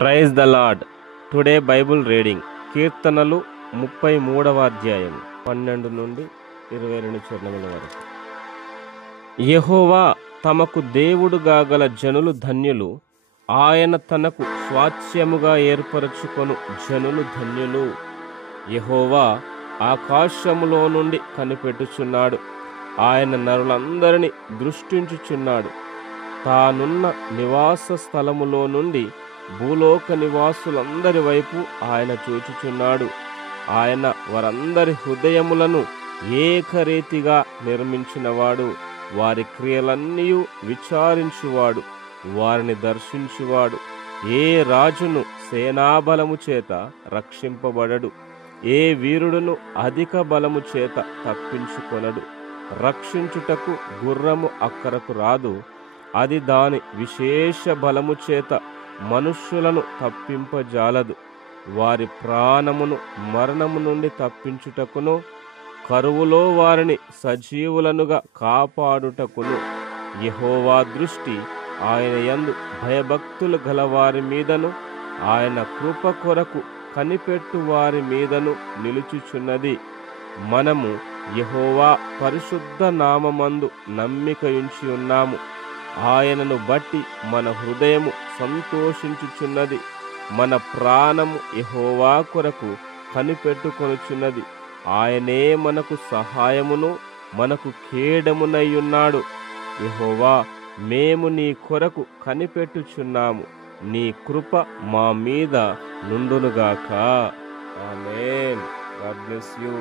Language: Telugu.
Praise the lord. Today Bible reading కీర్తనలు 33వ అధ్యాయం 12 నుండి 22 చరణముల వరకు. యెహోవా తమకు దేవుడుగా గల జనులు ధన్యులు, ఆయన తనకు స్వాస్థ్యముగా ఏర్పరచుకొను జనులు ధన్యులు. యెహోవా ఆకాశములో నుండి కనిపెట్టుచున్నాడు, ఆయన నరులందరినీ దృష్టించుచున్నాడు. తానున్న నివాస స్థలములో నుండి భూలోక నివాసులందరి వైపు ఆయన చూచుచున్నాడు. ఆయన వారందరి హృదయములను ఏకరీతిగా నిర్మించినవాడు, వారి క్రియలన్నీ విచారించువాడు, వారిని దర్శించువాడు. ఏ రాజును సేనాబలము చేత రక్షింపబడడు, ఏ వీరుడును అధిక బలము చేత తప్పించుకొనడు. రక్షించుటకు గుర్రము అక్కరకు రాదు, అది దాని విశేష బలము చేత మనుష్యులను తప్పింపజాలదు. వారి ప్రాణమును మరణము నుండి తప్పించుటకును, కరువులో వారిని సజీవులనుగా కాపాడుటకును యెహోవా దృష్టి ఆయన యందు భయభక్తులు గలవారి మీదను, ఆయన కృప కొరకు కనిపెట్టు వారి మీదను నిలుచుచున్నది. మనము యెహోవా పరిశుద్ధ నామమందు నమ్మికయుంచి ఉన్నాము. ఆయనను బట్టి మన హృదయము సంతోషించుచున్నది. మన ప్రాణము యెహోవా కొరకు కనిపెట్టుకొనుచున్నది. ఆయనే మనకు సహాయమును మనకు కేడమునయ్యున్నాడు. యెహోవా, మేము నీ కొరకు కనిపెట్టుచున్నాము, నీ కృప మా మీద నుండునుగాక. ఆమేన్. God bless you.